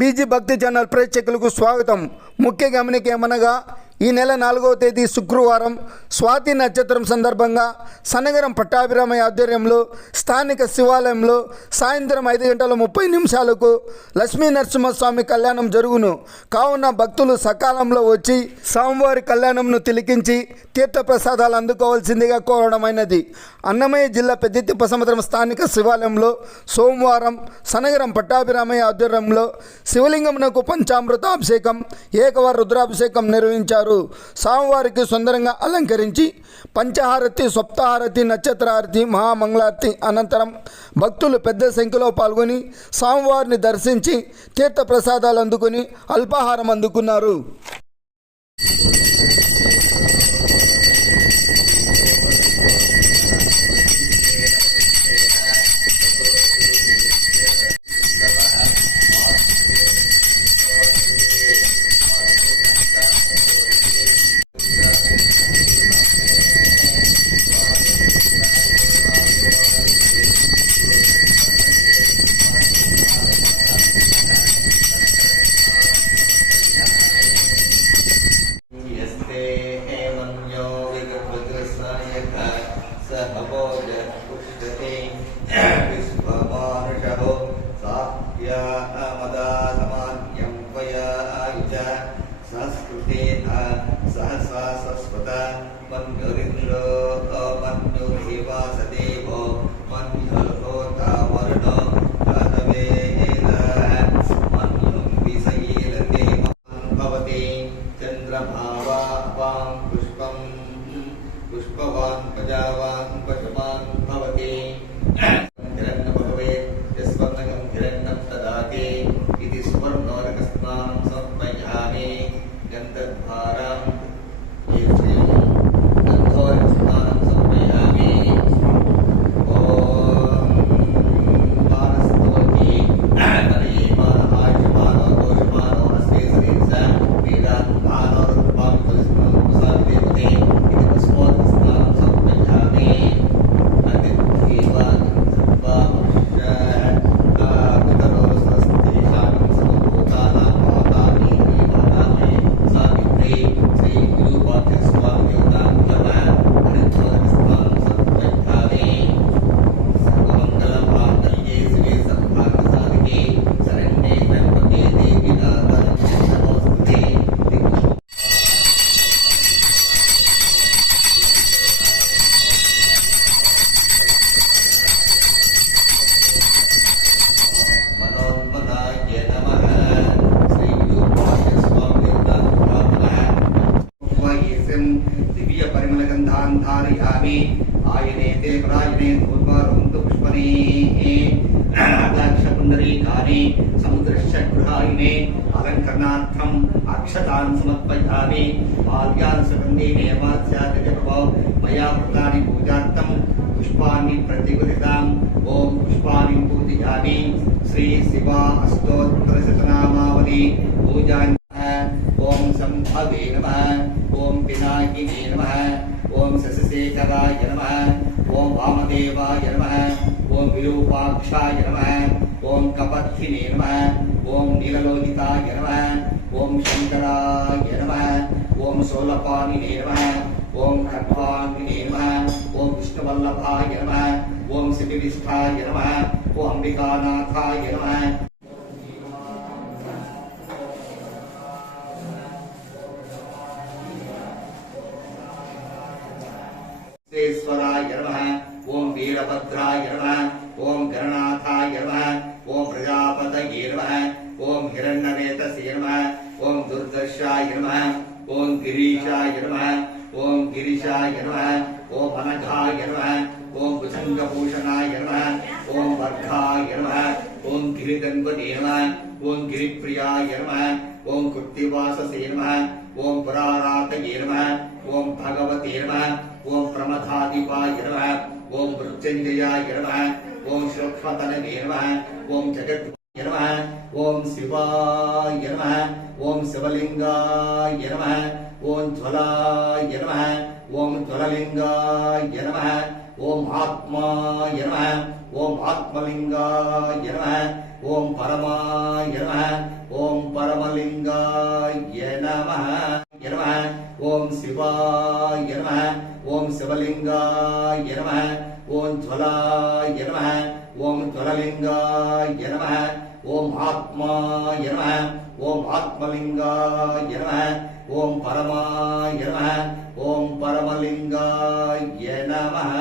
BG భక్తి channel ప్రేక్షకులకు స్వాగతం. ముఖ్య గమనిక ఏమనగా ఈ నెల 4వ తేదీ శుక్రవారం స్వాతి నక్షత్రం సందర్భంగా సన్నగరం పట్టాభిరామయ్య ఆధ్వర్యంలో స్థానిక శివాలయంలో సాయంత్రం 5:30 లక్ష్మీ నరసింహస్వామి కళ్యాణం జరుగును. కావున భక్తులు సకాలంలో వచ్చి స్వామివారి కళ్యాణంను తిలకించి తీర్థప్రసాదాలు అందుకోవాల్సిందిగా కోరడమైనది. అన్నమయ్య జిల్లా పెద్దితిప్పసముద్రం స్థానిక శివాలయంలో సోమవారం సన్నగరం పట్టాభిరామయ్య ఆధ్వర్యంలో శివలింగమునకు పంచామృత అభిషేకం, ఏకవార రుద్రాభిషేకం నిర్వహించారు. స్వామివారికి సుందరంగా అలంకరించి పంచహారతి, సప్తహారతి, నక్షత్రహారతి, మహామంగళారతి అనంతరం భక్తులు పెద్ద సంఖ్యలో పాల్గొని స్వామివారిని దర్శించి తీర్థప్రసాదాలు అందుకుని అల్పాహారం అందుకున్నారు. पुष्पवान् प्रजावान् पशुमान् भवति हिरण्य भगवे यस्वर्णकं हिरण्यं ददाति इति सुवर्णोरकस्नानं समर्पयामि गन्धद्वारां कीर्तिं गन्धोरकस्नानं समर्पयामि ॐ मानस्तोति तनयेमानः आयुष्मानो दोषमानो अस्ते शरीरसा वेदान् मानो रूपां तुलस्मं प्रसादेवते धारयामि आयने ते प्रायणे पूर्वारुन्धु पुष्पणे अक्षपुण्डरीकानि समुद्रस्य गृहायने अलङ्करणार्थम् अक्षतान् समर्पयामि माल्यान् सुगन्धेन यमास्यादिजपो मया वृतानि पूजार्थं पुष्पाणि प्रतिगृहीताम् ॐ पुष्पाणि पूजयामि श्री शिवा अष्टोत्तरशतनामावली पूजान् ॐ सम्भवे नमः ॐ पिनाकिने नमः ओम शशिशेखराय नमः ओम वामदेवाय नमः ओम विरूपाक्षाय नमः ओम कपत्थिने नमः ओम नीललोहिताय नमः ओम शंकराय नमः ओम शूलपाणिने नमः ओम खड्वांगिने नमः ओम विष्णुवल्लभाय नमः ओम सिद्धिविष्ठाय नमः ओम अंबिकानाथाय नमः ईश्वराय नमः ओम वीरभद्राय नमः ओम गणनाथाय नमः ओम प्रजापतये नमः ओम हिरण्यवेतसे नमः ओम दुर्दर्शाय नमः ओम गिरीशाय नमः ओम गिरीशाय नमः ओम अनघाय नमः ओम भुजंगभूषणाय नमः ओम वर्गाय नमः ओम गिरिगणपते नमः ओम गिरिप्रियाय नमः ओम कृत्तिवाससे नमः ओम पुरारातये नमः ओम भगवते नमः ओम प्रमथाधिपाय नमः ओम मृत्युंजयाय नमः ओम श्लोक्ष्मतनवे नमः ओम जगद्गुरुवे नमः ओम शिवाय नमः ओम शिवलिंगाय नमः ओम ज्वलाय नमः ओम ज्वललिंगाय नमः ओम आत्माय नमः ओम आत्मलिंगाय नमः ओम परमाय नमः ఓం పరమలింగాయ నమః నమః ఓం శివాయ నమః ఓం శివలింగాయ నమః ఓం జ్వలాయ నమః ఓం జ్వలలింగాయ నమః ఓం ఆత్మాయ నమః ఓం ఆత్మలింగాయ నమః ఓం పరమాయ నమః ఓం పరమలింగాయ నమః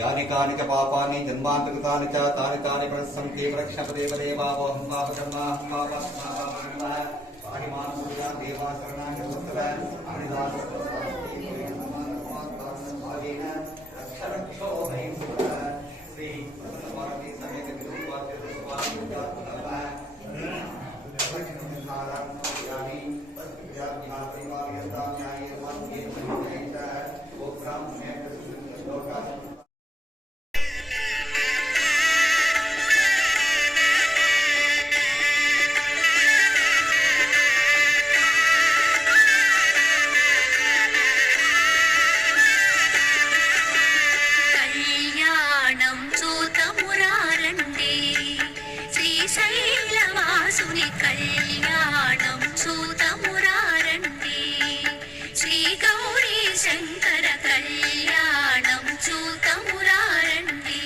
यानि कानि च पापानि जन्मान्तकृतानि च तानि तानि प्रसन्ति प्रक्षपते देवावहं पापकर्माहं पापात्मा पाहि मां पूजा देवा शरणागत वत्सल अनिदान रक्षो भयं श्री पार्वती समेत विष्णुपाद కళ్యాణం చూతమురారండి శ్రీ గౌరీ శంకర కళ్యాణం చూతమురారండి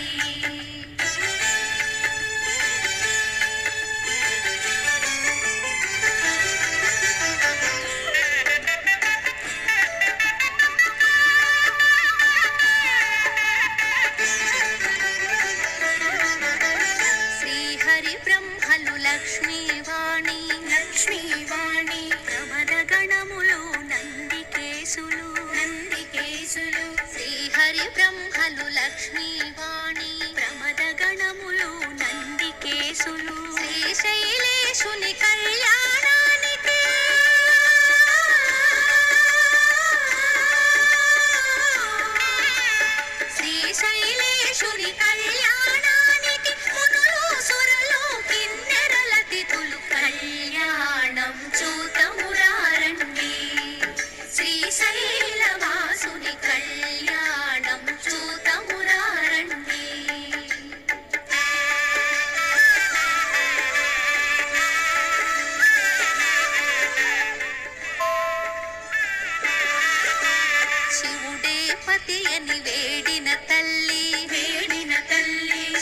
శ్రీహరి బ్రహ్మలు లక్ష్మీవాణి ప్రమద గణములు నందికేశులు శ్రీహరి బ్రహ్మలు లక్ష్మీవాణి ప్రమద గణములు నందికేశులు శ్రీశైలేశుని కళ్యాణానికి శ్రీశైలేశుని కళ్యాణానికి మునులు సురలు కిన్నెరల తిథులు కళ్యాణం చూతమురారండి శ్రీశైలవాసుని కళ్యాణం చూతమురారండి శివుడే పతి అని వేడిన తల్లి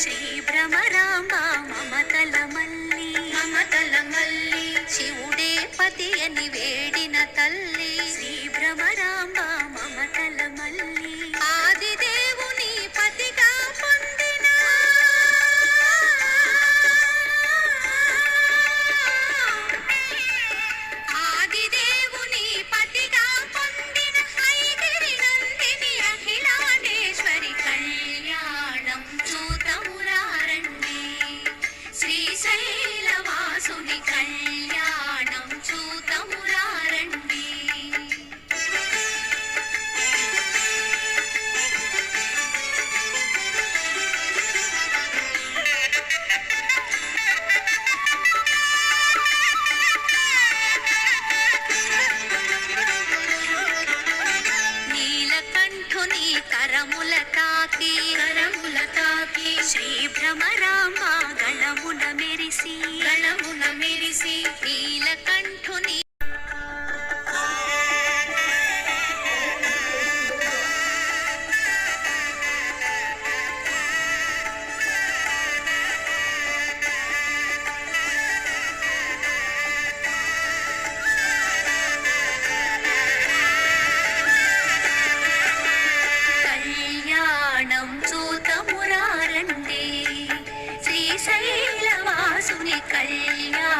శ్రీ భ్రమరాంబ మమతల మల్లి శివుడే పతి అని వేడిన తల్లి శ్రీ భ్రమరాంబ మమతల మల్లి ఆదిదేవుని పతిగా పొందిన ఆదిదేవుని పతిగా పొందిన ఐగిరి నందిని అఖిలా భ్రమరాంబ గళమున మెరిసి నీలకంఠుని కళ్యాణం చూతమురారండి శ్రీశైలవాసుని కళ్యాణం